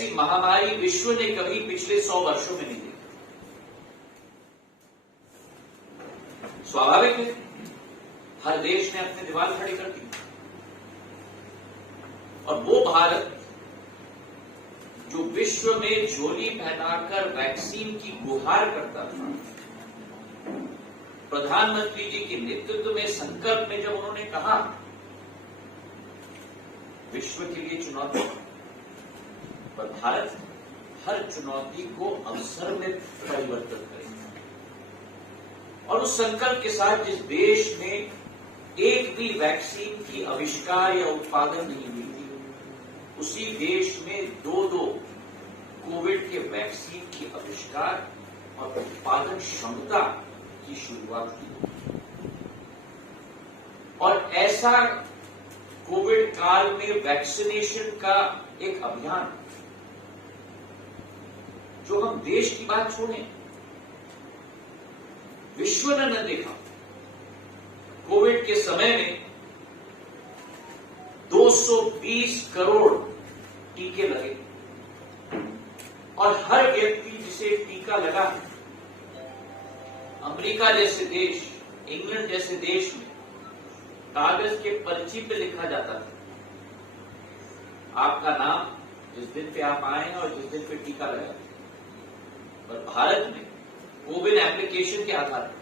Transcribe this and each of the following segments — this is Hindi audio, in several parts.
ऐसी महामारी विश्व ने कभी पिछले 100 वर्षों में नहीं देखी। स्वाभाविक है, हर देश ने अपने दीवार खड़ी कर दी, और वो भारत जो विश्व में झोली फैलाकर वैक्सीन की गुहार करता था, प्रधानमंत्री जी के नेतृत्व में संकल्प में जब उन्होंने कहा विश्व के लिए चुनौती, पर भारत हर चुनौती को अवसर में परिवर्तित करेगा। और उस संकल्प के साथ जिस देश में एक भी वैक्सीन की आविष्कार या उत्पादन नहीं हुई थी, उसी देश में दो कोविड के वैक्सीन की आविष्कार और उत्पादन क्षमता की शुरुआत की। और ऐसा कोविड काल में वैक्सीनेशन का एक अभियान, जो हम देश की बात छोड़ें, विश्व ने न देखा। कोविड के समय में 220 करोड़ टीके लगे, और हर व्यक्ति जिसे टीका लगा, अमेरिका जैसे देश, इंग्लैंड जैसे देश में कागज के पर्ची पे लिखा जाता था आपका नाम, जिस दिन पे आप आए और जिस दिन पे टीका लगा। पर भारत में कोविन एप्लीकेशन के आधार पर,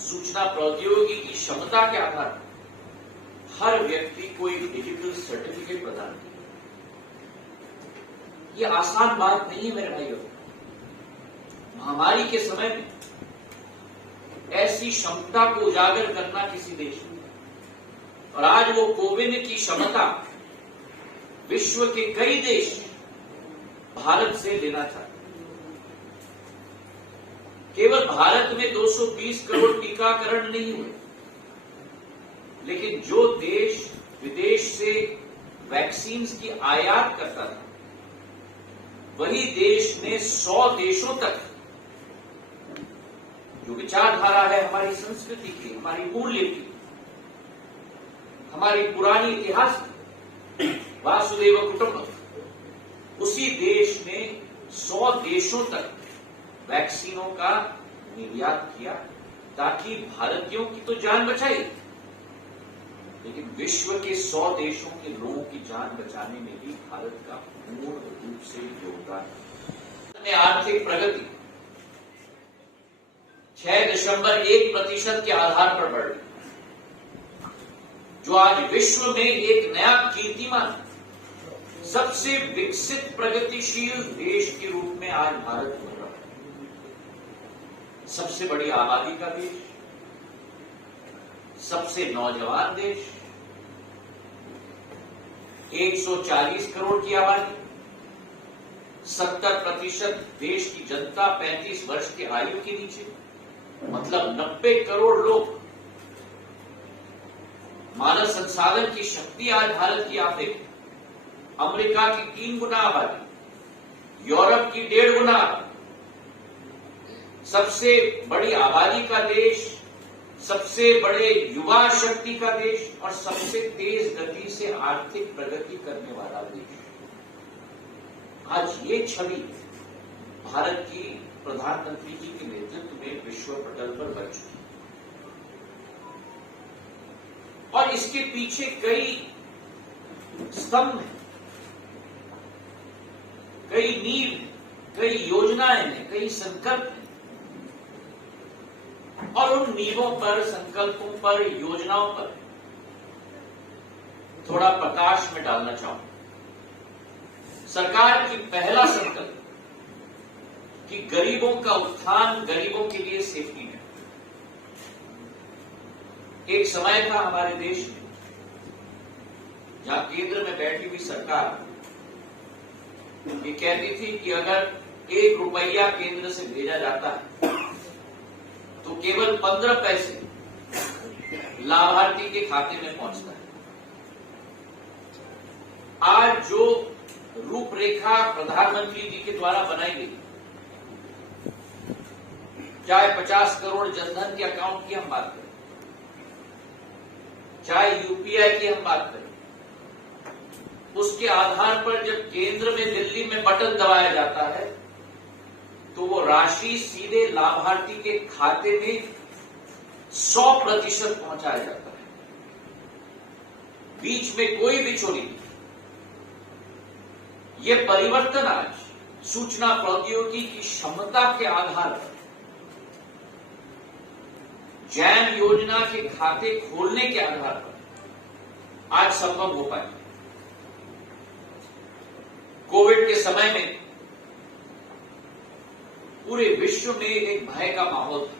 सूचना प्रौद्योगिकी की क्षमता के आधार पर हर व्यक्ति को एक डिजिटल सर्टिफिकेट प्रदान किया। यह आसान बात नहीं है मेरे भाइयों। महामारी के समय में ऐसी क्षमता को उजागर करना किसी देश में, और आज वो कोविन की क्षमता विश्व के कई देश भारत से लेना चाहते। केवल भारत में 220 करोड़ टीकाकरण नहीं हुए, लेकिन जो देश विदेश से वैक्सीन की आयात करता था, वही देश ने 100 देशों तक, जो विचारधारा है हमारी संस्कृति की, हमारी मूल्य की, हमारी पुरानी इतिहास की, वासुदेव कुटुंबकम, उसी देश ने 100 देशों तक वैक्सीनों का निर्यात किया, ताकि भारतीयों की तो जान बचाई, लेकिन विश्व के 100 देशों के लोगों की जान बचाने में भी भारत का पूर्ण रूप से योगदान है। आर्थिक प्रगति 6.1% के आधार पर बढ़ रही, जो आज विश्व में एक नया कीर्तिमान, सबसे विकसित प्रगतिशील देश के रूप में आज भारत बन रहा है। सबसे बड़ी आबादी का देश, सबसे नौजवान देश, 140 करोड़ की आबादी, 70% देश की जनता 35 वर्ष की आयु के नीचे, मतलब 90 करोड़ लोग। मानव संसाधन की शक्ति आज भारत की आप देखें, अमेरिका की 3 गुना आबादी, यूरोप की 1.5 गुना, सबसे बड़ी आबादी का देश, सबसे बड़े युवा शक्ति का देश, और सबसे तेज गति से आर्थिक प्रगति करने वाला देश। आज ये छवि भारत की प्रधानमंत्री जी के नेतृत्व में विश्व पटल पर बन चुकी है, और इसके पीछे कई स्तंभ हैं, कई नींव, कई योजनाएं हैं, कई संकल्प हैं, और उन नींवों पर, संकल्पों पर, योजनाओं पर थोड़ा प्रकाश में डालना चाहूंगा। सरकार की पहला संकल्प कि गरीबों का उत्थान, गरीबों के लिए सेफ्टी नेट। एक समय था हमारे देश में जहां केंद्र में बैठी हुई सरकार ये कहती थी कि अगर 1 रुपया केंद्र से भेजा जाता है तो केवल 15 पैसे लाभार्थी के खाते में पहुंचता है। आज जो रूपरेखा प्रधानमंत्री जी के द्वारा बनाई गई, चाहे 50 करोड़ जनधन के अकाउंट की हम बात करें, चाहे यूपीआई की हम बात करें, उसके आधार पर जब केंद्र में, दिल्ली में में बटन दबाया जाता है तो वो राशि सीधे लाभार्थी के खाते में 100% पहुंचाया जाता है। बीच में कोई बिचौली नहीं। यह परिवर्तन आज सूचना प्रौद्योगिकी की क्षमता के आधार पर जैम योजना के खाते खोलने के आधार पर आज संभव हो पाए। कोविड के समय में पूरे विश्व में एक भय का माहौल था।